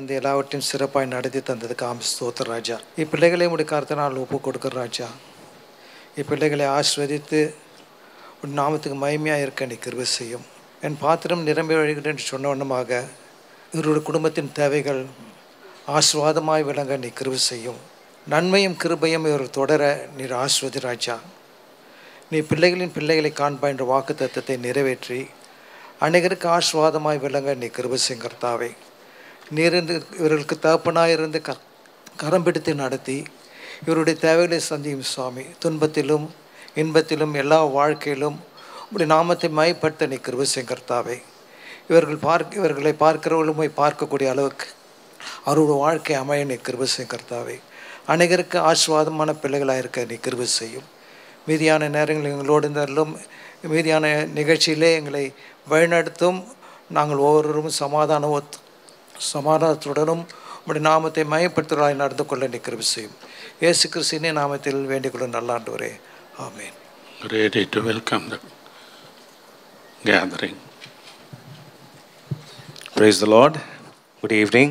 இருந்து எல்லாவற்றையும் சிறப்பாய் நடத்தி தந்ததுக்கு ஸ்தோத்திர ராஜா. இப்பிள்ளைகளை உடைய கருத்தினால் ஒப்பு கொடுக்குற ராஜா. இப்பிள்ளைகளை ஆசீர்வதித்து உன் நாமத்துக்கு மகிமையாக இருக்க நீ கிருபை செய்யும். என் பாத்திரம் நிரம்பி வழிகிறேன் என்று சொன்ன வண்ணமாக இவருடைய குடும்பத்தின் தேவைகள் ஆசீர்வாதமாய் விளங்க நீ கிருபை செய்யும். நன்மையும் கிருபையும் இவர் தொடர நீர் ஆசீர்வதி ராஜா. நீ பிள்ளைகளின் பிள்ளைகளை காண்பாய் என்ற வாக்கு தத்தத்தை நிறைவேற்றி அநேகருக்கு ஆசீர்வாதமாய் விளங்க நீ கிருபை செய்யும் கர்த்தாவே. நீரிருந்து இவர்களுக்கு தகப்பனாக இருந்து கரம் பிடித்து நடத்தி இவருடைய தேவைகளை சந்தியும் சுவாமி. துன்பத்திலும் இன்பத்திலும் எல்லா வாழ்க்கையிலும் உடைய நாமத்தை மயப்படுத்த நீ கிருபை செய்யும் கர்த்தாவே. இவர்களை பார்க்கிறவர்களும் போய் பார்க்கக்கூடிய அளவுக்கு அவருடைய வாழ்க்கை அமைய நீ கிருபை செய்யும் கர்த்தாவே. அநேகருக்கு ஆசீர்வாதமான பிள்ளைகளாக இருக்க நீ கிருபை செய்யும். மீதியான நேரங்கள் எங்களோடு இருந்தாலும் மீதியான நிகழ்ச்சியிலே எங்களை வழிநடத்தும். நாங்கள் ஒவ்வொருவரும் சமாதானத்துடனும் உடைய நாமத்தை மயப்படுத்துவதாய் நடந்து கொள்ள நீ கிருபை செய்யும். இயேசு கிறிஸ்துவின் நாமத்தில் வேண்டிக் கொள்ள நல்ல ஆண்டவரே, ஆமென். Ready to welcome the gathering. Praise the Lord. Good evening.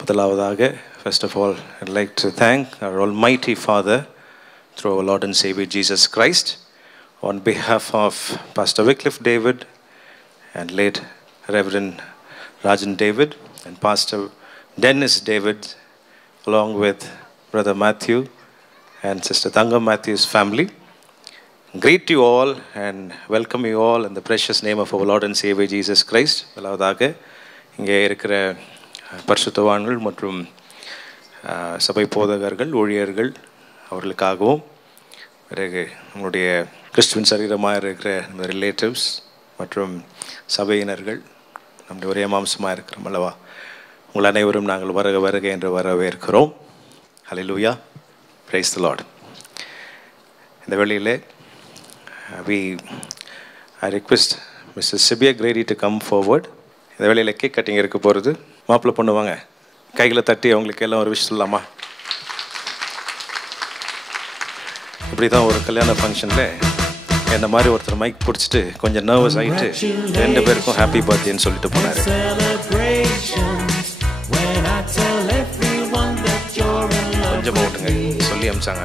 முதலாவதாக, first of all, I'd like to thank our Almighty Father through our Lord and Savior Jesus Christ on behalf of Pastor Wycliffe David and late Reverend Rajan David and Pastor Dennis David, along with Brother Matthew and Sister Thangam Matthew's family. Greet you all and welcome you all in the precious name of our Lord and Savior Jesus Christ. முதலாவதாக இங்கே இருக்கிற பரிசுத்தவான்கள் மற்றும் சபை போதகர்கள், ஊழியர்கள் அவர்களுக்காகவும், பிறகு நம்முடைய கிறிஸ்துவின் சரீரமாக இருக்கிற நம்ம ரிலேட்டிவ்ஸ் மற்றும் சபையினர்கள், நம்முடைய ஒரே மாம்சமாக இருக்கிறோம் அல்லவா, உங்கள் அனைவரும் நாங்கள் வருக வருக என்று வரவேற்கிறோம். ஹல்லேலூயா, பிரைஸ் தி லார்ட். இந்த வேளையிலே I request Mrs. Sibia Grady to come forward. இந்த வேளையில் கேக் கட்டிங் இருக்க போகிறது. மாப்பிள்ளை பண்ணுவாங்க, கைகளை தட்டி அவங்களுக்கு எல்லாம் ஒரு விஷயம் சொல்லலாமா? இப்படி தான் ஒரு கல்யாண ஃபங்க்ஷனில் என்ன மாதிரி ஒருத்தர் மைக் பிடிச்சிட்டு கொஞ்சம் நர்வஸ் ஆகிட்டு 2 பேருக்கும் ஹாப்பி பர்த்டேன்னு சொல்லிட்டு போனார். கொஞ்சம் ஓட்டுங்க சொல்லி அமிச்சாங்க.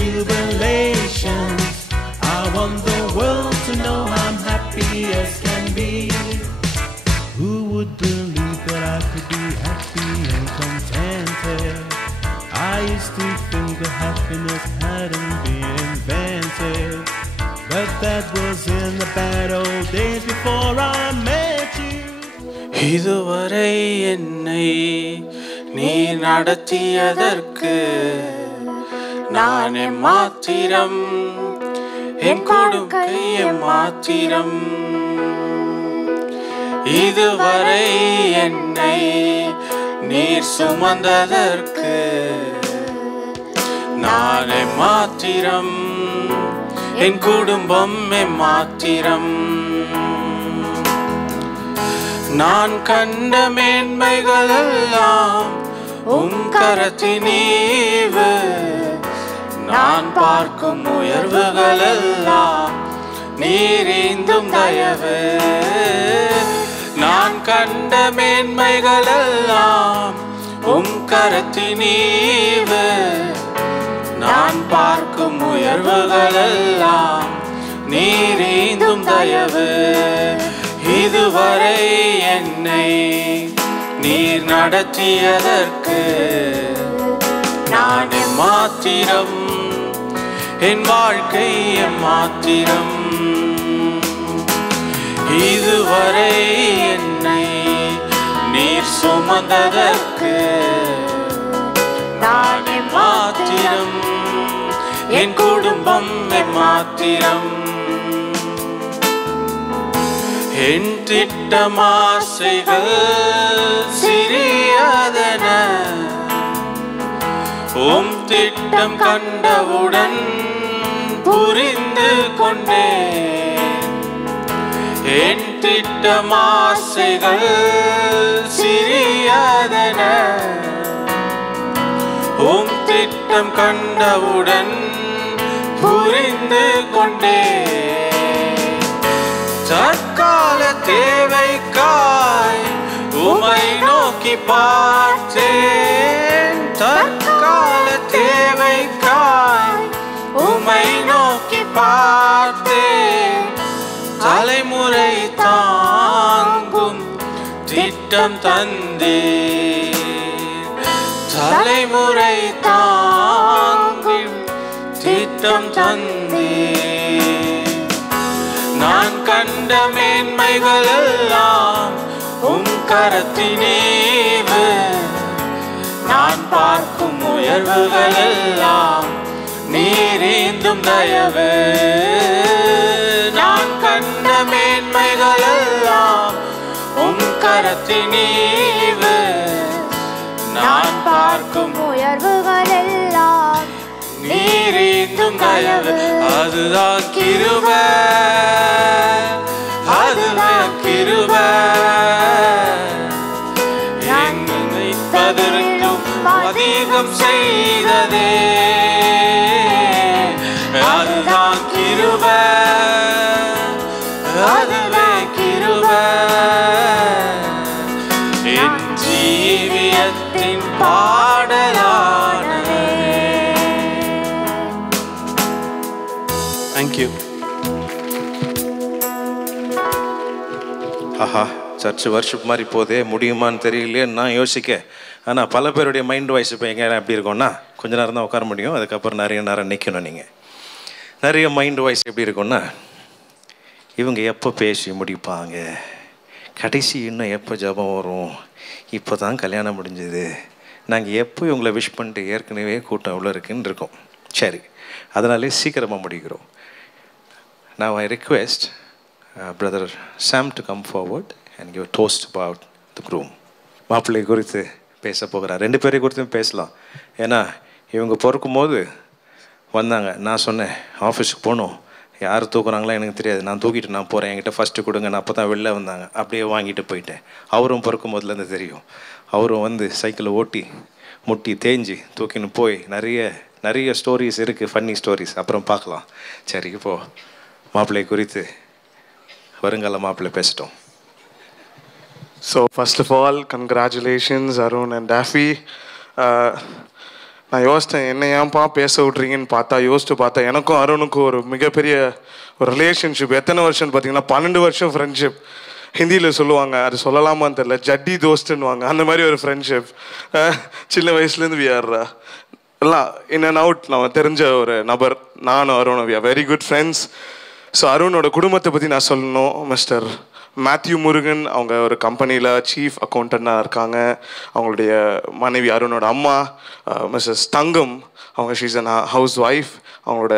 Jubilations, I want the world to know I'm happy as can be. Who would believe that I could be happy and contented? I used to think that happiness hadn't been invented, but that was in the bad old days before I met you. இதுவரை என்னை நீ நடத்தியதற்கு நானே மாத்திரம், என் கொடுக்கை மாத்திரம். இதுவரை என்னை நீர் சுமந்ததற்கு நானே மாத்திரம், என் குடும்பம் மாத்திரம். நான் கண்ட மேன்மைகள் எல்லாம் உம் கரத்தினீவு, நான் பார்க்கும் உயர்வுகள் எல்லாம் நீரேந்தும் தயவு. நான் கண்ட மேன்மைகள் எல்லாம் உம் கரத்தினீவு, நான் பார்க்கும் உயர்வுகள் எல்லாம் நீரேந்தும் தயவு. இதுவரை என்னை நீர் நடத்தியதற்கு நான் மாத்திரம், என் வாழ்க்கை மாத்திரம். இதுவரை என்னை நீர் சுமந்ததற்கு நான் மாத்திரம், என் குடும்பம் மாத்திரம். என் திட்டமாசைகள் சிறியதென உம் திட்டம் கண்டவுடன் புரிந்து கொண்டேன். என் திட்டமாசைகள் சிறியதென உம் திட்டம் கண்டவுடன் புரிந்து கொண்டேன். சர்க்கார் தற்கால தேவைக்காய் உமை நோக்கி பார்த்தேன். தற்கால தேவைக்காய் உமை நோக்கி பார்த்தேன். தலைமுறை தாங்கும் திட்டம் தந்தீர். தலைமுறை தாங்கும் திட்டம் தந்தீர். நான் கண்ட மேன்மைகள் எல்லாம் உம் கரத்தினீவு. நான் பார்க்கும் உயர்வுகள் எல்லாம் நீரீந்தும் தயவு. நான் கண்ட மேன்மைகள் எல்லாம் உம் கரத்தினீவு. நான் பார்க்கும் உயர்வுகள் எல்லாம் நீரீந்தும் தயவு. அதுதான் கிருபை, அதுதான் கிருபை. என்னை தவிர்த்தும் அதிகம் செய்ததே. அதுதான் கிருபை, அதுவே கிருபை. என் ஜீவியத்தின் பாடலானதே. Thank you. ஆஹா, சர்ச் வர்ஷிப் மாதிரி போதே, முடியுமான்னு தெரியலையே நான் யோசிக்க. ஆனால் பல பேருடைய மைண்ட் வாய்ஸ் இப்போ எங்கே எப்படி இருக்கும்னா, கொஞ்ச நேரம் தான் உட்கார முடியும், அதுக்கப்புறம் நிறைய நேரம் நிற்கணும். நீங்கள் நிறைய மைண்ட் வாய்ஸ் எப்படி இருக்கும்னா, இவங்க எப்போ பேசி முடிப்பாங்க, கடைசி இன்னும் எப்போ ஜபம் வரும், இப்போ தான் கல்யாணம் முடிஞ்சது, நாங்கள் எப்போ இவங்களை விஷ் பண்ணிட்டு ஏற்கனவே கூட்டம் இவ்வளோ இருக்குன்னு இருக்கோம். சரி, அதனாலே சீக்கிரமாக முடிக்கிறோம். Now I request Brother Sam to come forward and give a toast about the groom. மாப்பிள்ளை குறித்து பேச போகிறார். ரெண்டு பேரை குறித்தும் பேசலாம். ஏன்னா இவங்க பிறக்கும் போது வந்தாங்க. நான் சொன்னேன் ஆஃபீஸுக்கு போகணும், யார் தூக்குறாங்களோ எனக்கு தெரியாது, நான் தூக்கிட்டு நான் போகிறேன், என்கிட்ட ஃபஸ்ட்டு கொடுங்க. நான் அப்போ தான் வெளில வந்தாங்க, அப்படியே வாங்கிட்டு போயிட்டேன். அவரும் பிறக்கும் போதுலேருந்து தெரியும். அவரும் வந்து சைக்கிளை ஓட்டி முட்டி தேஞ்சி தூக்கின்னு போய் நிறைய ஸ்டோரிஸ் இருக்குது, ஃபன்னி ஸ்டோரிஸ், அப்புறம் பார்க்கலாம். சரி, இப்போது மாப்பிள்ளை குறித்து வருங்கால மாப்பிள்ளை பேசிட்டோம். So first of all, congratulations Arun and Daffy. நான் யோசித்தேன் என்ன ஏன்ப்பா பேச விட்றீங்கன்னு யோசிச்சு பார்த்தா எனக்கும் அருணுக்கும் ஒரு மிகப்பெரிய ஒரு ரிலேஷன்ஷிப். எத்தனை வருஷம்னு பார்த்தீங்கன்னா 12 வருஷம் ஃப்ரெண்ட்ஷிப். ஹிந்தியில் சொல்லுவாங்க, அது சொல்லலாமான்னு தெரியல, ஜட்டி தோஸ்ட்டுன்னுவாங்க. அந்த மாதிரி ஒரு ஃப்ரெண்ட்ஷிப். சின்ன வயசுலேருந்து வி ஆர் எல்லாம் இன் அண்ட் அவுட் நம்ம தெரிஞ்ச ஒரு நபர். நானும் அருணும் we are very good friends. So அருணோட குடும்பத்தை பற்றி நான் சொல்லணும். மிஸ்டர் மேத்யூ முருகன் அவங்க ஒரு கம்பெனியில் சீஃப் அக்கௌண்டண்டாக இருக்காங்க. அவங்களுடைய மனைவி அருணோட அம்மா மிஸ்ஸஸ் தங்கம், அவங்க ஷீஸ் அன் ஹவுஸ் ஒய்ஃப். அவங்களோட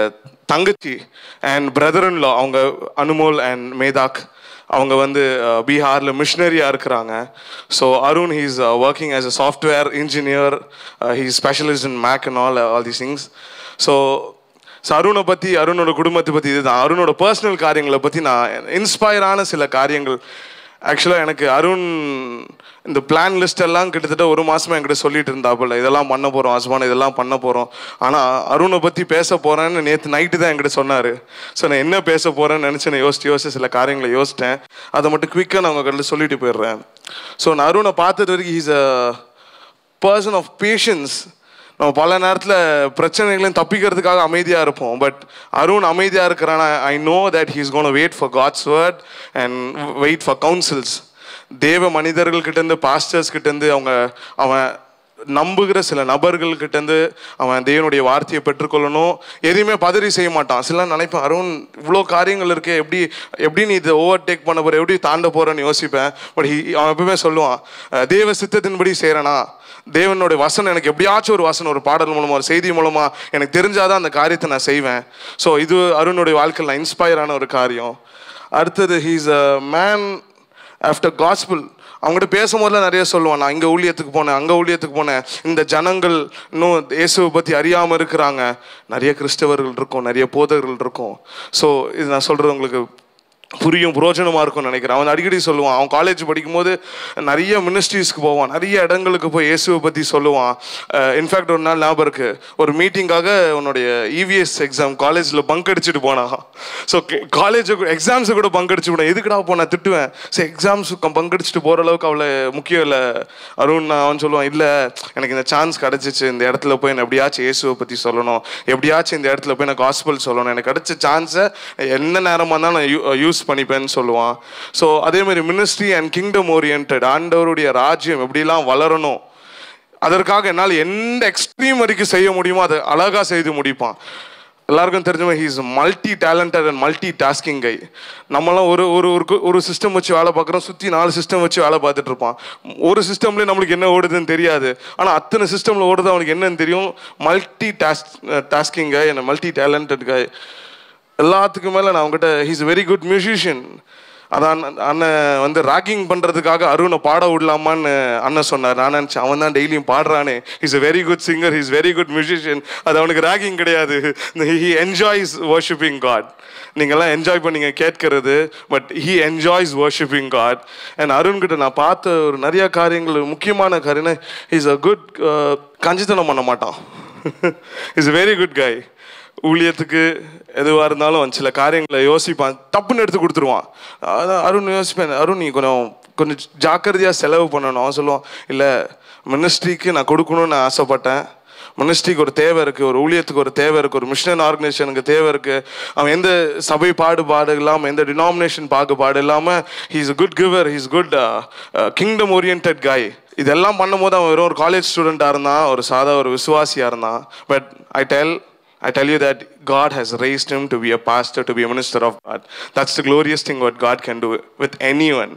தங்கச்சி அண்ட் பிரதர்-இன்-லா அவங்க அனுமோல் அண்ட் மேதாக், அவங்க வந்து பீகாரில் மிஷனரியாக இருக்கிறாங்க. So Arun he's working as a software engineer. He specialist in Mac and all these things. So அருணை பற்றி, அருணோட குடும்பத்தை பற்றி, இதுதான் அருணோட பர்சனல் காரியங்களை பற்றி நான் இன்ஸ்பயரான சில காரியங்கள். ஆக்சுவலாக எனக்கு அருண் இந்த பிளான் லிஸ்ட் எல்லாம் கிட்டத்தட்ட ஒரு மாதமாக என்கிட்ட சொல்லிட்டு இருந்தாப்புல, இதெல்லாம் பண்ண போகிறோம் ஹஸ்பண்ட், இதெல்லாம் பண்ண போகிறோம். ஆனால் அருணை பற்றி பேச போகிறேன்னு நேற்று நைட்டு தான் என்கிட்ட சொன்னார். ஸோ நான் என்ன பேச போகிறேன்னு நினச்சி நான் யோசிச்சு சில காரியங்களை யோசித்தேன். அதை மட்டும் குவிக்காக நான் உங்கள்கிட்ட சொல்லிட்டு போயிடுறேன். ஸோ நான் அருணை பார்த்தது வரைக்கும் he's a person of patience. நம்ம பல நேரத்தில் பிரச்சனைகளையும் தப்பிக்கிறதுக்காக அமைதியாக இருப்போம். பட் அருண் அமைதியாக இருக்கிறான்னா I know that he is gonna wait for God's word and wait for councils. தேவ மனிதர்கள்கிட்டேருந்து, பாஸ்டர்ஸ்கிட்டேருந்து, அவன் நம்புகிற சில நபர்கள்கிட்டேருந்து அவன் தேவனுடைய வார்த்தையை பெற்றுக்கொள்ளணும். எதையுமே பதறி செய்ய மாட்டான். சில நினைப்பேன், அருண் இவ்வளோ காரியங்கள் இருக்கே, எப்படி நீ இதை ஓவர்டேக் பண்ண போகிற, எப்படி தாண்ட போகிறேன்னு யோசிப்பேன். பட் அவன் எப்பவுமே சொல்லுவான், தேவ சித்தத்தின்படி செய்கிறேனா, தேவனுடைய வசனம் எனக்கு எப்படியாச்சும் ஒரு வசனம், ஒரு பாடல் மூலமாக, ஒரு செய்தி மூலமாக எனக்கு தெரிஞ்சாதான் அந்த காரியத்தை நான் செய்வேன். ஸோ இது அருணுடைய வாழ்க்கையில் நான் இன்ஸ்பயரான ஒரு காரியம். அடுத்தது he's a man after gospel. அவங்ககிட்ட பேசும்போதெல்லாம் நிறைய சொல்லுவான், நான் இங்கே ஊழியத்துக்கு போனேன், அங்கே ஊழியத்துக்கு போனேன், இந்த ஜனங்கள் இன்னும் இயேசுவை பற்றி அறியாமல் இருக்கிறாங்க. நிறைய கிறிஸ்தவர்கள் இருக்கும், நிறைய போதகர்கள் இருக்கும். ஸோ இது நான் சொல்கிறது உங்களுக்கு புரியும், புரோஜனமாக இருக்கும்னு நினைக்கிறேன். அவன் அடிக்கடி சொல்லுவான், அவன் காலேஜ் படிக்கும்போது நிறைய மினிஸ்ட்ரிஸ்க்கு போவான், நிறைய இடங்களுக்கு போய் இயேசுவை பற்றி சொல்லுவான். இன்ஃபேக்ட் ஒரு நாள் ஞாபகம் இருக்குது, ஒரு மீட்டிங்காக உன்னுடைய இவிஎஸ் எக்ஸாம் காலேஜில் பங்க் அடிச்சுட்டு போனான். ஸோ காலேஜுக்கு எக்ஸாம்ஸை கூட பங்க் அடிச்சு போனேன். எதுக்குடா போனேன் திட்டுவேன். ஸோ எக்ஸாம்ஸுக்கு பங்க் அடிச்சுட்டு போகிற அளவுக்கு அவளை முக்கியம் இல்லை அருண். அவன் சொல்லுவான், இல்லை எனக்கு இந்த சான்ஸ் கிடச்சிச்சு, இந்த இடத்துல போய் நான் எப்படியாச்சும் இயேசுவை பற்றி சொல்லணும், எப்படியாச்சும் இந்த இடத்துல போய் நான் காஸ்பல் சொல்லணும், எனக்கு கிடைச்ச சான்ஸை என்ன நேரமாக இருந்தால் நான் யூஸ் பண்ணிப்பேன்னு சொல்லுவான். ஸோ அதேமாதிரி மினிஸ்ட்ரி அண்ட் கிங்டம் ஓரியன்ட், ஆண்டவருடைய ராஜ்யம் எப்படிலாம் வளரணும், அதற்காக என்னால் எந்த எக்ஸ்ட்ரீம் வரைக்கும் செய்ய முடியுமோ அதை அழகாக செய்து முடிப்பான். எல்லாருக்கும் தெரிஞ்ச மாதிரி he's multi talented and multi tasking guy. நம்மளாம் ஒரு சிஸ்டம் வச்சு வேலை பார்க்குறோம், சுற்றி 4 சிஸ்டம் வச்சு வேலை பார்த்துட்டு இருப்பான். ஒரு சிஸ்டம்லேயே நம்மளுக்கு என்ன ஓடுதுன்னு தெரியாது, ஆனால் அத்தனை சிஸ்டமில் ஓடுது அவனுக்கு என்னன்னு தெரியும். Multi tasking guy and multi talented கை. எல்லாத்துக்கும் மேலே நான் அவங்ககிட்ட ஹீஸ் வெரி குட் மியூசிஷியன். அதான் அண்ணன் வந்து ராக்கிங் பண்ணுறதுக்காக அருணை பாட விடலாமான்னு அண்ணன் சொன்னார். நான் நினச்சேன் அவன் தான் டெய்லியும் பாடுறானே, is a very good singer, is very good musician. அது அவனுக்கு ராக்கிங் கிடையாது, ஹி என்ஜாய்ஸ் வர்ஷிப்பிங் காட். நீங்கள்லாம் என்ஜாய் பண்ணீங்க கேட்கறது, but he enjoys worshipping God. And அருண்கிட்ட நான் பார்த்த ஒரு நிறையா காரியங்கள், முக்கியமான காரியம்னா இஸ் அ குட், கஞ்சித்தனம் பண்ண மாட்டான். இஸ் a வெரி குட் கை. ஊழியத்துக்கு எதுவாக இருந்தாலும் சில காரியங்களை யோசிப்பான், தப்புன்னு எடுத்து கொடுத்துருவான். அதான் அருண் யோசிப்பேன், அருண் நீ கொஞ்சம் ஜாக்கிரதையாக செலவு பண்ணணும். அவன் சொல்லுவான், இல்லை மினிஸ்ட்ரிக்கு நான் கொடுக்கணும்னு நான் ஆசைப்பட்டேன், மினிஸ்ட்ரிக்கு ஒரு தேவை இருக்குது, ஒரு ஊழியத்துக்கு ஒரு தேவை இருக்குது, ஒரு மிஷன் ஆர்கனைசேஷனுக்கு தேவை இருக்குது. அவன் எந்த சபை பாடுபாடு இல்லாமல், எந்த டினாமினேஷன் பாகுபாடு இல்லாமல், he is a good giver, he is good kingdom orient guy. இதெல்லாம் பண்ணும்போது அவன் வெறும் ஒரு காலேஜ் ஸ்டூடெண்ட்டாக இருந்தான், ஒரு சாதா ஒரு விசுவாசியாக இருந்தான். But I tell you that God has raised him to be a pastor, to be a minister of God. That's the glorious thing what God can do with anyone.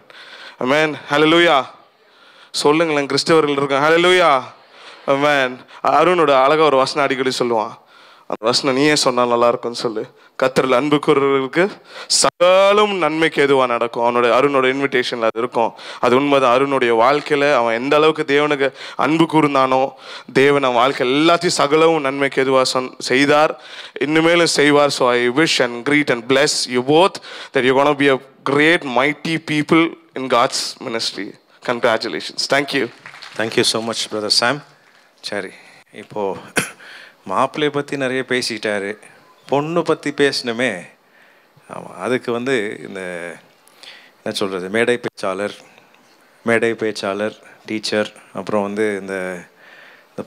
Amen. Hallelujah. சொல்லுங்களேன் கிறிஸ்தவர்கள் இருக்காங்க. Hallelujah. Amen. அருணோட அழகா ஒரு வசனம் அடிக்கடி சொல்லுவான். அந்த வசனம் நீயே சொன்னால் நல்லா இருக்கும்னு சொல்லு. கர்த்தரில் அன்பு கூறுறவர்களுக்கு சகலம் நன்மைக்கு எதுவாக நடக்கும். அருணோட இன்விடேஷன்ல அது இருக்கும். அது உண்மைதான். அருணுடைய வாழ்க்கையில அவன் எந்த அளவுக்கு தேவனுக்கு அன்பு கூர்ந்தானோ, தேவன் அவன் வாழ்க்கை எல்லாத்தையும் சகலவும் நன்மைக்கு எதுவாக செய்தார், இன்னுமேலும் செய்வார். So I wish and greet and bless you both that you're going to be a great mighty people in God's ministry. Congratulations. Thank you. Thank you so much, Brother Sam. சரி, இப்போது மாப்பிள்ளையை பற்றி நிறைய பேசிட்டாரு, பொண்ணு பற்றி பேசணுமே. ஆமாம், அதுக்கு வந்து இந்த என்ன சொல்கிறது, மேடை பேச்சாளர், டீச்சர், அப்புறம் வந்து இந்த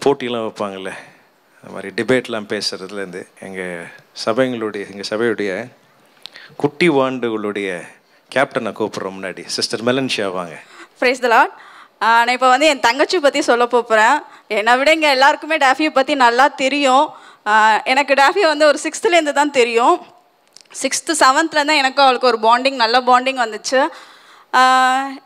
போட்டியெலாம் வைப்பாங்கள்ல, அந்த மாதிரி டிபேட்லாம் பேசுகிறதுலேருந்து எங்கள் சபையுடைய குட்டி வாண்டுகளுடைய கேப்டனை கூப்பிட்றோம். முன்னாடி சிஸ்டர் மெலன்ஷியா வாங்க. Praise the Lord. நான் இப்போ வந்து என் தங்கச்சி பற்றி சொல்ல போகிறேன். என்னை விட இங்கே எல்லாருக்குமே டேஃபியை பற்றி நல்லா தெரியும். எனக்கு டேஃபியை வந்து ஒரு 6th தான் தெரியும். 6th 7th தான் எனக்கும் அவளுக்கு ஒரு நல்ல பாண்டிங் வந்துச்சு.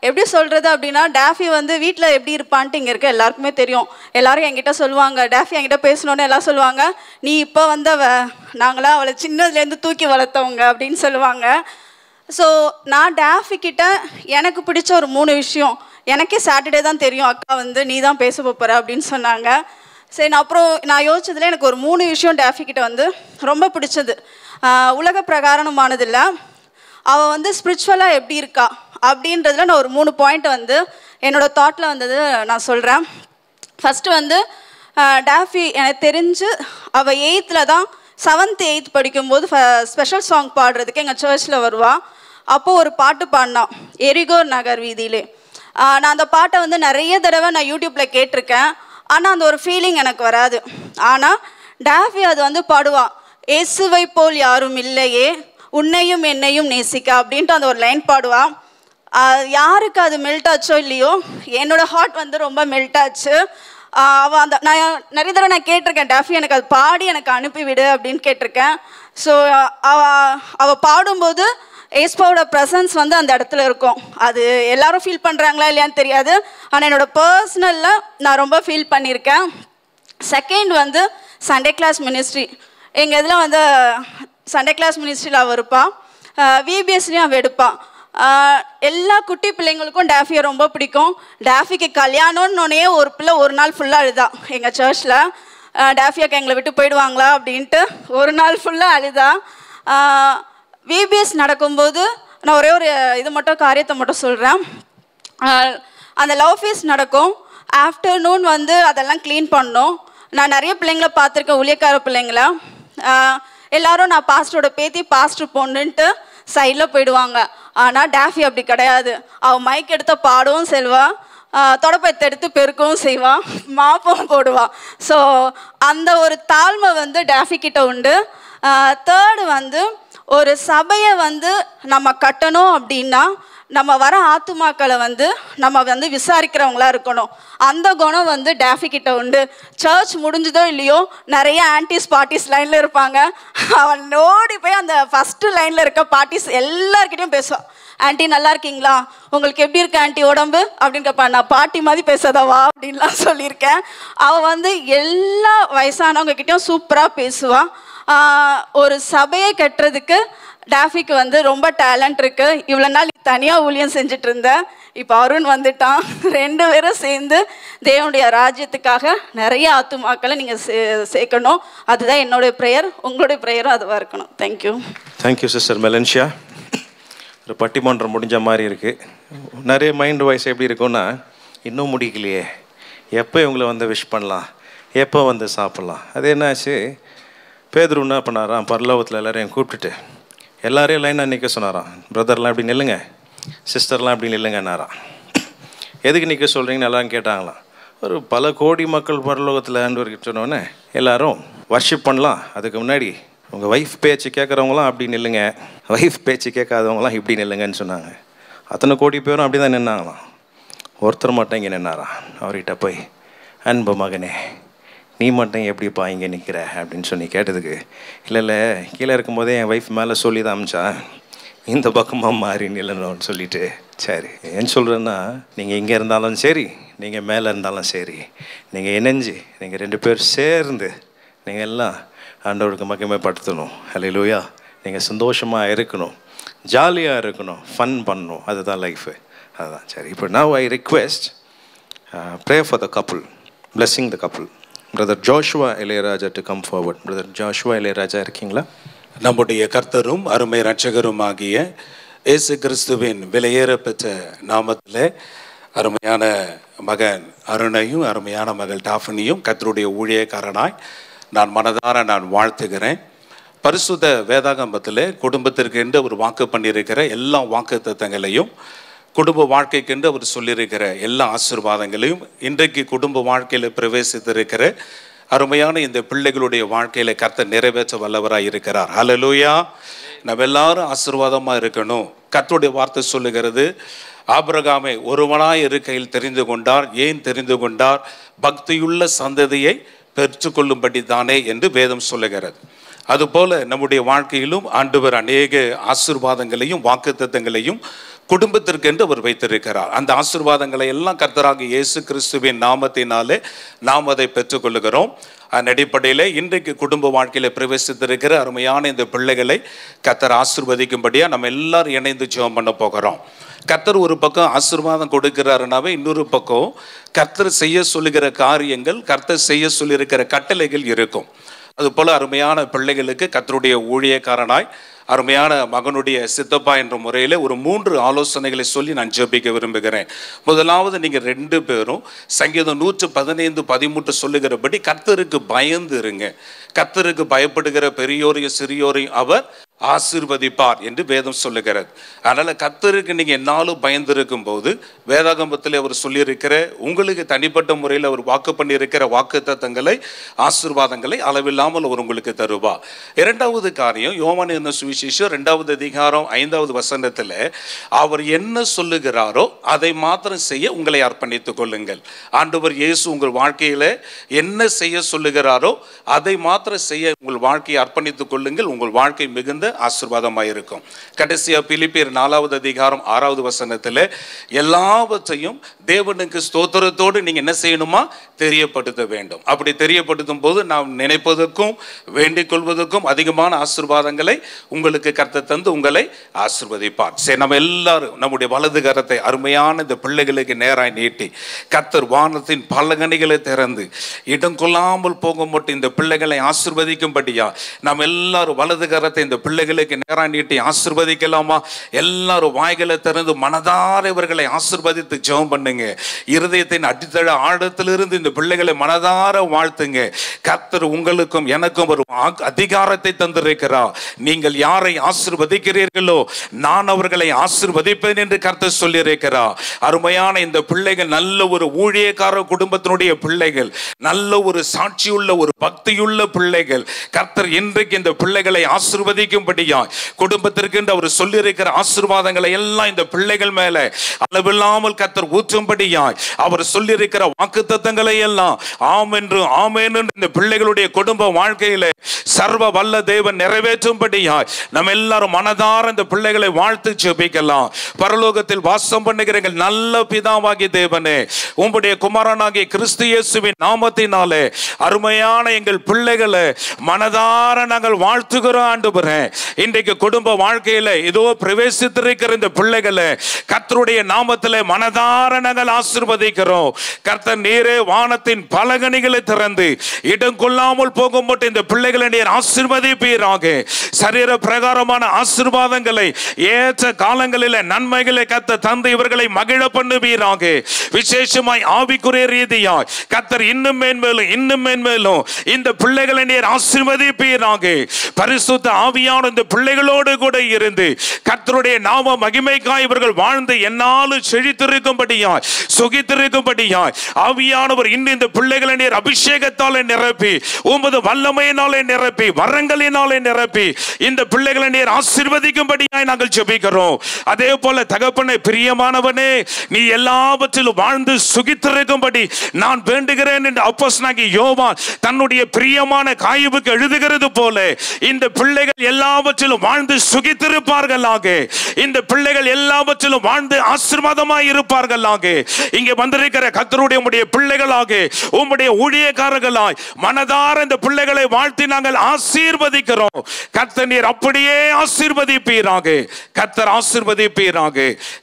எப்படி சொல்கிறது அப்படின்னா, டேஃபி வந்து வீட்டில் எப்படி இருப்பான்ட்டு இங்கே இருக்க எல்லாருக்குமே தெரியும். எல்லோரும் என்கிட்ட சொல்லுவாங்க, டேஃபி என்கிட்ட பேசணுன்னு எல்லாம் சொல்லுவாங்க, நீ இப்போ வந்தவ, நாங்களாம் அவளை சின்னதுலேருந்து தூக்கி வளர்த்தவங்க அப்படின்னு சொல்லுவாங்க. ஸோ நான் டேஃபி கிட்ட எனக்கு பிடிச்ச ஒரு 3 விஷயம், எனக்கே சாட்டர்டே தான் தெரியும் அக்கா வந்து நீ தான் பேச போகிற அப்படின்னு சொன்னாங்க. சரி, நான் யோசிச்சதுல எனக்கு ஒரு 3 விஷயம் டேஃபி கிட்ட வந்து ரொம்ப பிடிச்சது. உலக பிரகாரமானது இல்லை, அவள் வந்து ஸ்பிரிச்சுவலாக எப்படி இருக்கா அப்படின்றதுல நான் ஒரு 3 பாயிண்ட் வந்து என்னோடய தாட்டில் வந்தது நான் சொல்கிறேன். ஃபஸ்ட்டு வந்து டேஃபி எனக்கு தெரிஞ்சு அவள் 8th தான் 7th 8th படிக்கும்போது ஸ்பெஷல் சாங் பாடுறதுக்கு எங்கள் சர்ச்சில் வருவாள். அப்போது ஒரு பாட்டு பாடினான், எரிகோர் நகர் வீதியிலே. நான் அந்த பாட்டை வந்து நிறைய தடவை நான் யூடியூப்பில் கேட்டிருக்கேன், ஆனால் அந்த ஒரு ஃபீலிங் எனக்கு வராது. ஆனால் டேஃபி அது வந்து பாடுவான், இயேசுவை போல் யாரும் இல்லையே, உன்னையும் என்னையும் நேசிக்க அப்படின்ட்டு அந்த ஒரு லைன் பாடுவான். யாருக்கு அது மெல்ட் ஆச்சோ இல்லையோ, என்னோடய ஹார்ட் வந்து ரொம்ப மெல்ட் ஆச்சு. அவள் நான் நிறைய தடவை நான் கேட்டிருக்கேன், டேஃபி எனக்கு அது பாடி எனக்கு அனுப்பிவிடு அப்படின்னு கேட்டிருக்கேன். ஸோ அவள் பாடும்போது ஏஸ்பாவோட ப்ரெசன்ஸ் வந்து அந்த இடத்துல இருக்கும். அது எல்லாரும் ஃபீல் பண்ணுறாங்களா இல்லையான்னு தெரியாது, ஆனால் என்னோடய பர்சனலில் நான் ரொம்ப ஃபீல் பண்ணியிருக்கேன். செகண்ட் வந்து சண்டே கிளாஸ் மினிஸ்ட்ரி. எங்கள் இதில் வந்து சண்டே கிளாஸ் மினிஸ்ட்ரியில் அவள் இருப்பாள், விபிஎஸ்லேயும் அவள் எடுப்பாள். எல்லா குட்டி பிள்ளைங்களுக்கும் டேஃபியை ரொம்ப பிடிக்கும். டேஃபிக்கு கல்யாணம்னு ஒரு பிள்ளை ஒரு நாள் ஃபுல்லாக அழுதா எங்கள் சர்ச்சில். டேஃபியாக்கு எங்களை விட்டு போயிடுவாங்களா அப்படின்ட்டு ஒரு நாள் ஃபுல்லாக அழுதா. விபிஎஸ் நடக்கும்போது நான் ஒரே ஒரு இது மட்டும் காரியத்தை மட்டும் சொல்கிறேன். அந்த லவ் ஃபீஸ் நடக்கும். ஆஃப்டர்நூன் வந்து அதெல்லாம் க்ளீன் பண்ணோம். நான் நிறைய பிள்ளைங்கள பார்த்துருக்கேன், ஊழியக்கார பிள்ளைங்கள. எல்லோரும் நான் பாஸ்டரோட பேத்தி பாஸ்டர் பொண்ணுன்ட்டு சைடில் போயிடுவாங்க. ஆனால் டேஃபி அப்படி கிடையாது. அவள் மைக் எடுத்த பாடவும் செல்வா, தொடப்பத்தை எடுத்து பெருக்கவும் செய்வான், மாப்பவும் போடுவான். ஸோ அந்த ஒரு தாழ்மை வந்து டேஃபி கிட்ட உண்டு. தேர்டு வந்து ஒரு சபையை வந்து நம்ம கட்டணும் அப்படின்னா நம்ம வர ஆத்துமாக்களை வந்து நம்ம வந்து விசாரிக்கிறவங்களா இருக்கணும். அந்த குணம் வந்து டேஃபி கிட்ட உண்டு. சர்ச் முடிஞ்சதோ இல்லையோ நிறைய ஆன்டிஸ் பார்ட்டிஸ் லைனில் இருப்பாங்க. அவன் ஓடி போய் அந்த ஃபஸ்ட்டு லைனில் இருக்க பார்ட்டிஸ் எல்லார்கிட்டையும் பேசுவான். ஆன்ட்டி நல்லா இருக்கீங்களா, உங்களுக்கு எப்படி இருக்கு ஆன்ட்டி உடம்பு அப்படின்னு கேட்பா. நான் பாட்டி மாதிரி பேசாதவா அப்படின்லாம் சொல்லியிருக்கேன். அவள் வந்து எல்லா வயசானவங்க கிட்டேயும் சூப்பராக பேசுவாள். ஒரு சபையை கட்டுறதுக்கு டேஃபிக்கு வந்து ரொம்ப டேலண்ட் இருக்குது. இவ்வளோ நாள் தனியாக ஊழியம் செஞ்சுட்டு இருந்தேன், இப்போ அருண் வந்துட்டான். 2 பேரும் சேர்ந்து தேவனுடைய ராஜ்யத்துக்காக நிறைய ஆத்துமாக்களை நீங்கள் சேர்க்கணும். அதுதான் என்னுடைய ப்ரேயர், உங்களுடைய ப்ரேயரும் அதுவாக இருக்கணும். தேங்க்யூ. Thank you sister Melanshia. ஒரு பட்டிமன்றம் முடிஞ்ச மாதிரி இருக்குது. நிறைய மைண்ட் வாய்ஸ் எப்படி இருக்குன்னா, இன்னும் முடிக்கலையே, எப்போ இவங்களை வந்து விஷ் பண்ணலாம், எப்போ வந்து சாப்பிட்லாம். அது என்னாச்சு, பேதுரு என்ன பண்ணாராம், பரலோகத்தில் எல்லோரையும் கூப்பிட்டுட்டு எல்லாரையும் லைனாக நிற்க சொன்னாராம். பிரதர்லாம் இப்படி நில்லுங்க, சிஸ்டர்லாம் இப்படி நில்லுங்கன்னாராம். எதுக்கு நிற்க சொல்கிறீங்கன்னு எல்லாரும் கேட்டாங்களாம். ஒரு பல கோடி மக்கள் பரலோகத்தில் ஆண்டவருக்கு சொன்னோன்னே எல்லாரும் வர்ஷிப் பண்ணலாம், அதுக்கு முன்னாடி உங்கள் ஒய்ஃப் பேச்சு கேட்குறவங்களாம் அப்படி நில்லுங்க, ஒய்ஃப் பேச்சு கேட்காதவங்களாம் இப்படி நில்லுங்கன்னு சொன்னாங்க. அத்தனை கோடி பேரும் அப்படி தான் நின்னாங்களாம். ஒருத்தர் மட்டும் இங்கே நின்னாராம். அவர்கிட்ட போய், அன்பு மகனே நீ மட்டும் எப்படிப்பா இங்கே நிற்கிற அப்படின்னு சொல்லி கேட்டதுக்கு, இல்லை கீழே இருக்கும்போதே என் ஒய்ஃப் மேலே சொல்லி தான் அமிச்சா, இந்த பக்கமாக மாறி நில்லணும்னு சொல்லிட்டு. சரி, ஏன்னு சொல்கிறேன்னா, நீங்கள் இங்கே இருந்தாலும் சரி, நீங்கள் மேலே இருந்தாலும் சரி, நீங்கள் இணைஞ்சு நீங்கள் 2 பேர் சேர்ந்து நீங்கள் எல்லாம் ஆண்டவருக்கு மகிமைப்படுத்தணும். ஹல்லேலூயா. நீங்கள் சந்தோஷமாக இருக்கணும், ஜாலியாக இருக்கணும், ஃபன் பண்ணணும். அதுதான் லைஃபு. அதுதான். சரி, இப்போ now I request pray for the couple, blessing the couple. Brother Joshua Ilayaraja to come forward. Brother Joshua Ilayaraja இருக்கீங்களா? நம்முடைய கர்த்தரும் அருமை இரட்சகருமாகிய இயேசு கிறிஸ்துவின் விலையேறப்பெற்ற நாமத்தில் அருமையான மகன் அருணையும் அருமையான மகள் டாஃபனியும் கர்த்தருடைய ஊழியக்காரனாய் நான் மனதார வாழ்த்துகிறேன். பரிசுத்த வேதாகமத்தில் குடும்பத்திற்கு என்று ஒரு வாக்கு பண்ணியிருக்கிற எல்லா வாக்கு தத்தங்களையும், குடும்ப வாழ்க்கைக்கென்று அவர் சொல்லியிருக்கிற எல்லா ஆசீர்வாதங்களையும் இன்றைக்கு குடும்ப வாழ்க்கையில் பிரவேசித்திருக்கிற அருமையான இந்த பிள்ளைகளுடைய வாழ்க்கையில் கர்த்தர் நிறைவேற்ற வல்லவராக இருக்கிறார். ஹல்லேலூயா. நம்ம எல்லாரும் ஆசீர்வாதமாக இருக்கணும். கர்த்தருடைய வார்த்தை சொல்லுகிறது, ஆபிரகாமை ஒருவனாய் இருக்கையில் தெரிந்து கொண்டார். ஏன் தெரிந்து கொண்டார்? பக்தியுள்ள சந்ததியை பெற்றுக்கொள்ளும்படி தானே என்று வேதம் சொல்லுகிறது. அதுபோல நம்முடைய வாழ்க்கையிலும் ஆண்டவர் அநேக ஆசீர்வாதங்களையும் வாக்குத்தத்தங்களையும் குடும்பத்திற்கென்று அவர் வைத்திருக்கிறார். அந்த ஆசீர்வாதங்களை எல்லாம் கர்த்தராகிய இயேசு கிறிஸ்துவின் நாமத்தினாலே நாம் அதை பெற்றுக்கொள்ளுகிறோம். அதன் அடிப்படையில் இன்றைக்கு குடும்ப வாழ்க்கையில் பிரவேசித்திருக்கிற அருமையான இந்த பிள்ளைகளை கர்த்தர் ஆசீர்வதிக்கும்படியாக நம்ம எல்லாரும் இணைந்து ஜெபம் பண்ண போகிறோம். கர்த்தர் ஒரு பக்கம் ஆசீர்வாதம் கொடுக்கிறாருனாவே, இன்னொரு பக்கம் கர்த்தர் செய்ய சொல்லுகிற காரியங்கள், கர்த்தர் செய்ய சொல்லியிருக்கிற கட்டளைகள் இருக்கும். அதுபோல் அருமையான பிள்ளைகளுக்கு கர்த்தருடைய ஊழியக்காரனாய் அருமையான மகனுடைய சித்தப்பா என்ற முறையில் ஒரு 3 ஆலோசனைகளை சொல்லி நான் ஜெபிக்க விரும்புகிறேன். முதலாவது, நீங்கள் 2 பேரும் சங்கீதம் 115:13 சொல்லுகிறபடி கர்த்தருக்கு பயந்து இருங்க. கர்த்தருக்கு பயப்படுகிற பெரியோரையும் சிறியோரையும் அவர் ஆசீர்வதிப்பார் என்று வேதம் சொல்லுகிறது. அதனால் கர்த்தருக்கு நீங்கள் என்னாலும் பயந்திருக்கும் போது வேதாகமத்தில் அவர் சொல்லியிருக்கிற, உங்களுக்கு தனிப்பட்ட முறையில் அவர் வாக்கு பண்ணியிருக்கிற வாக்கு தத்தங்களை, ஆசீர்வாதங்களை அளவில்லாமல் அவர் உங்களுக்கு தருவார். 2வது காரியம், யோவான் என்ன சுவிசேஷம் 2வது அதிகாரம் 5வது வசனத்தில் அவர் என்ன சொல்லுகிறாரோ அதை மாத்திரம் செய்ய உங்களை அர்ப்பணித்துக் கொள்ளுங்கள். ஆண்டவர் இயேசு உங்கள் வாழ்க்கையில் என்ன செய்ய சொல்லுகிறாரோ அதை மாத்திரம் செய்ய உங்கள் வாழ்க்கையை அர்ப்பணித்துக் கொள்ளுங்கள். உங்கள் வாழ்க்கை மிகுந்த ஆசீர்வாதமாக இருக்கும். கடைசியா பிலிப்பியர் 4வது அதிகாரம் 6வது வசனத்தில் எல்லாவற்றையும் தேவனுக்கு ஸ்தோத்திரத்தோடு நீங்க என்ன செய்யணுமா? தெரியப்படுத்த வேண்டும். அப்படி தெரியப்படுத்தும் போது நாம் நினைப்பதற்கும் வேண்டிக் கொள்வதற்கும் அதிகமான ஆசீர்வாதங்களை உங்களுக்கு கர்த்தர் தந்து உங்களை ஆசீர்வதிப்பார். சரி, நம்ம எல்லாரும் நம்முடைய வலது கரத்தை அருமையான இந்த பிள்ளைகளுக்கு நேராய் நீட்டி கர்த்தர் வானத்தின் பலகணிகளை திறந்து இடம் கொள்ளாமல் போக மட்டும் இந்த பிள்ளைகளை ஆசீர்வதிக்கும்படியா நாம் எல்லாரும் வலது கரத்தை இந்த பிள்ளைகளுக்கு நேரா நீட்டி ஆசீர்வதிக்கலாமா? எல்லாரும் வாய்களை திறந்து மனதார இவர்களை ஆசீர்வதித்து ஜெபம் பண்ணுங்க. இருதயத்தின் அடித்தள ஆழத்திலிருந்து இந்த பிள்ளைகளை மனதார வாழ்த்துங்க. கர்த்தர் உங்களுக்கும் எனக்கும் ஒரு அதிகாரத்தை தந்திருக்கிறார். நீங்கள் யாரை ஆசீர்வதிக்கிறீர்களோ நான் அவர்களை ஆசீர்வதிப்பேன் என்று கர்த்தர் சொல்லியிருக்கிறார். அருமையான இந்த பிள்ளைகள் நல்ல ஒரு ஊழியக்கார குடும்பத்தினுடைய பிள்ளைகள், நல்ல ஒரு சாட்சியுள்ள ஒரு பக்தியுள்ள பிள்ளைகள். கர்த்தர் இன்றைக்கு இந்த பிள்ளைகளை ஆசீர்வதிக்கும்படியா குடும்பத்திற்கு என்று அவர் சொல்லியிருக்கிற ஆசீர்வாதங்களை எல்லாம் இந்த பிள்ளைகள் மேல அளவில்லாமல் கர்த்தர் ஊற்றும்படியாய் அவர் சொல்லியிருக்கிற வாக்குத்தத்தங்களை எல்லாம் ஆம் என்று ஆமென் என்று இந்த பிள்ளைகளுடைய குடும்ப வாழ்க்கையில சர்வ வல்ல தேவன் நிறைவேற்றும்படியாய் நம்ம எல்லாரும் மனதார இந்த பிள்ளைகளை வாழ்த்து ஜெபிக்கலாம். பரலோகத்தில் வாசம் பண்ணுகிற எங்கள் நல்ல பிதாவாகிய தேவனே, உம்முடைய குமாரனாகிய கிறிஸ்து இயேசுவின் நாமத்தினாலே அருமையான எங்கள் பிள்ளைகளை மனதார நாங்கள் வாழ்த்துகிறோம் ஆண்டவரே. இன்றைக்கு குடும்ப வாழ்க்கையில ஏதோ பிரவேசித்திருக்கிற இந்த பிள்ளைகளை கர்த்தருடைய நாமத்திலே மனதார நாங்கள் ஆசீர்வதிக்கிறோம். கர்த்தர் நீரே வானத்தின் பலகணிகளை திறந்து இடம் கொள்ளாமல் போகும் மட்டும் இந்த பிள்ளைகளை நீர் ஆசீர்வதிப்பீராக. சரீர பிரகாரமான ஆசீர்வாதங்களை ஏற்ற காலங்களில் நன்மைகளை கர்த்தர் தந்து இவர்களை மகிழ பண்ணுவீராக. விசேஷமாய் ஆவிக்குரிய ரீதியாய் கர்த்தர் இன்னும் மேன்மேலும் இந்த பிள்ளைகளை நீர் ஆசீர்வதிப்பீராக. பரிசுத்த ஆவியான இந்த பிள்ளைகளோடு கூட இருந்து கர்த்தருடைய நாம மகிமைக்காய் இவர்கள் வாழ்ந்து என்னாலும் செழித்திருக்கும்படியாய் சுகித்திருக்கும்படியாய் ஆவியானவர் இன்னும் இந்த பிள்ளைகளை நீர் அபிஷேகத்தாலே நிரப்பி உமது வல்லமையினாலே நிரப்பி வரங்களினாலே நிரப்பி இந்த பிள்ளைகளை நீர் ஆசீர்வதிக்கும்படியாய் நாங்கள் ஜெபிக்கிறோம். அதே போல தகப்பனே, பிரியமானவனே, நீ எல்லாவற்றிலும் வாழ்ந்து சுகித்திருக்கும்படி நான் வேண்டுகிறேன் என்று அப்போஸ்தலனாகிய யோவான் தன்னுடைய பிரியமான காயுவுக்கு எழுதுகிறது போல இந்த பிள்ளைகள் எல்லாவற்றிலும் வாழ்ந்து சுகித்திருப்பார்களாக. இந்த பிள்ளைகள் எல்லாவற்றிலும் வாழ்ந்து ஆசீர்வாதமாய் இருப்பார்களாக. இங்கே வந்திருக்கிற கர்த்தருடைய உம்முடைய பிள்ளைகளாக உம்முடைய ஊழியக்காரர்களாய் மனதார இந்த பிள்ளைகளை வாழ்த்தி நாங்கள் ஆசீர்வதிக்கிறோம். கர்த்தர் நீர் அப்படியே ஆசீர்வதிப்பீராக. கர்த்தர் ஆசீர்வதிப்பீராக.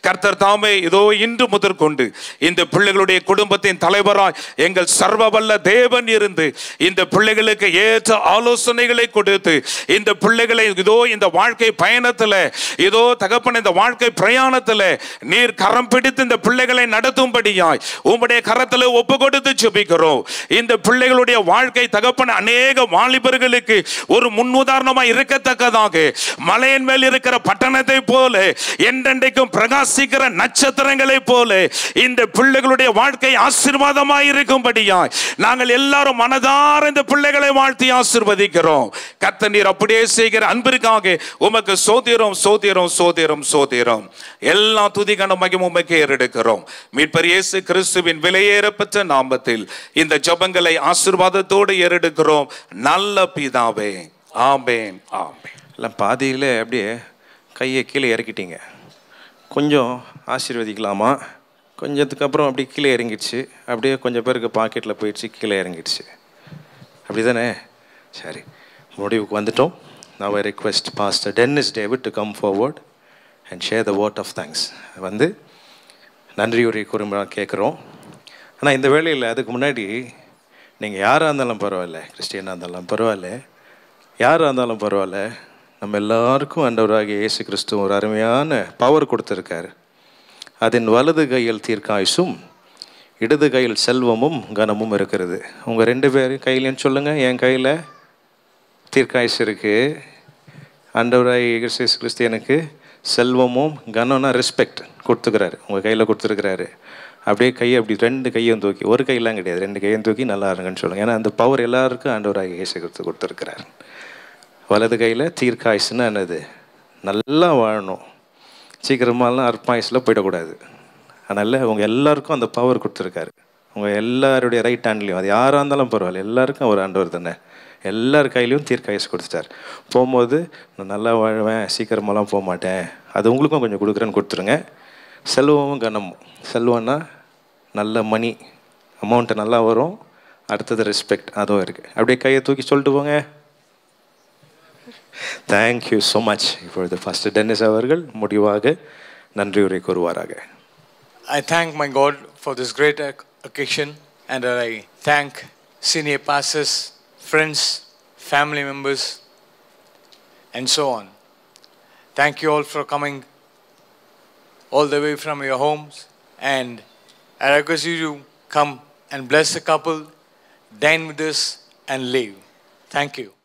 கர்த்தர் தாமே இதோ இன்று முதற்கொண்டு இந்த பிள்ளைகளுடைய குடும்பத்தின் தலைவராய் எங்கள் சர்வ வல்ல தேவன் இருந்து இந்த பிள்ளைகளுக்கு ஏற்ற ஆலோசனைகளை கொடுத்து இந்த பிள்ளைகளை இதோ இந்த வாழ்க்கை பயணத்தில் இதோ தகப்பன் இந்த வாழ்க்கை பிரயாணத்தில் நீர் கரம் பிடித்து இந்த பிள்ளைகளை நடத்தும்படியாய் உம்முடைய கரத்தில் ஒப்பு கொடுத்து ஜெபிக்கிறோம். இந்த பிள்ளைகளுடைய வாழ்க்கை தகப்பன் அநேக வாலிபர்களுக்கு ஒரு முன்னுதாரணமாய் இருக்கத்தக்கதாக மலையின் மேல் இருக்கிற பட்டணத்தை போல என்றென்றைக்கும் பிரகாசிக்கிற நட்சத்திரங்களை போல இந்த பிள்ளைகளுடைய வாழ்க்கை ஆசீர்வாதமாய் இருக்கும்படியாய் நாங்கள் எல்லாரும் மனதார இந்த பிள்ளைகளை வாழ்த்தி ஆசீர்வதிக்கிறோம். கர்த்தர் நீர் அப்படியே செய்கிற அன்பிற்காக உமக்கு சோத்திரம் சோத்திரம் சோத்திரம் சோத்திரம். எல்லா துதி கன மகிமை உமக்கு ஏறெடுக்கிறோம். மீட்பர் இயேசு கிறிஸ்துவின் விலையேறப்பெற்ற நாமத்தில் இந்த ஜெபங்களை ஆசீர்வாதத்தோடு ஏறெடுக்கிறோம் நல்ல பிதாவே. ஆமென் ஆமென். எல்லாம் பாதியில் அப்படியே கையை கீழே இறக்கிட்டீங்க. கொஞ்சம் ஆசீர்வதிக்கலாமா? கொஞ்சத்துக்கு அப்புறம் அப்படி கீழே இறங்கிடுச்சு. அப்படியே கொஞ்சம் பேருக்கு பாக்கெட்டில் போயிடுச்சு, கீழே இறங்கிடுச்சு. அப்படி தானே? சரி, முடிவுக்கு வந்துட்டோம். Now I request Pastor Dennis David to come forward and share the word of thanks. வந்து நன்றியுரை கூறும்பா கேட்குறோம். ஆனால் இந்த வேளையில் அதுக்கு முன்னாடி நீங்கள் யாராக இருந்தாலும் பரவாயில்ல, கிறிஸ்டியனாக இருந்தாலும் பரவாயில்ல, யாராக இருந்தாலும் பரவாயில்ல, நம்ம எல்லாருக்கும் ஆண்டவராகிய இயேசு கிறிஸ்து ஒரு அருமையான பவர் கொடுத்துருக்காரு. அதன் வலது கையில் தீர்க்காயுசும் இடது கையில் செல்வமும் கனமும் இருக்கிறது. உங்கள் ரெண்டு பேர் கையிலன்னு சொல்லுங்கள். என் கையில் தீர்க்காயுசு இருக்குது. ஆண்டவராகிய இயேசு கிறிஸ்து எனக்கு செல்வமும் கனம்னா ரெஸ்பெக்ட் கொடுத்துக்கிறாரு. உங்கள் கையில் கொடுத்துருக்கிறாரு. அப்படியே கையை அப்படி ரெண்டு கையும் தூக்கி, ஒரு கையெல்லாம் கிடையாது, ரெண்டு கையும் தூக்கி நல்லா இருங்கன்னு சொல்லுங்கள். ஏன்னா அந்த பவர் எல்லாருக்கும் ஆண்டவராகிய இயேசு கிறிஸ்து கொடுத்துருக்கிறார். வலது கையில் தீர்க்காயுசுன்னா என்னது? நல்லா வாழணும், சீக்கிரமாலாம் அற்பாயுசில் போயிடக்கூடாது. அதனால் உங்கள் எல்லாருக்கும் அந்த பவர் கொடுத்துருக்காரு. உங்கள் எல்லாருடைய ரைட் ஹேண்ட்லேயும், அது யாராக இருந்தாலும் பரவாயில்ல, எல்லாருக்கும் அவர் ஆண்டவர் தானே. எல்லார் கையிலையும் தீர்க்காயுசு கொடுத்துட்டார். போகும்போது நான் நல்லா வாழ்வேன், சீக்கிரமாலாம் போக மாட்டேன், அது உங்களுக்கும் கொஞ்சம் கொடுக்குறேன்னு கொடுத்துருங்க. செல்வமும் கனமும். செல்வம்னா நல்ல மணி அமௌண்ட்டு நல்லா வரும். அடுத்தது ரெஸ்பெக்ட், அதுவும் இருக்குது. அப்படியே கையை தூக்கி சொல்லிட்டு போங்க. Thank you so much. இப்பொழுது Pastor Dennis அவர்கள் முடிவாக நன்றி உரை கூறுவாராக. I thank my God for this great occasion, and I thank senior pastors, friends, family members, and so on. Thank you all for coming all the way from your homes. And I request you to come and bless the couple, dine with us, and leave. Thank you.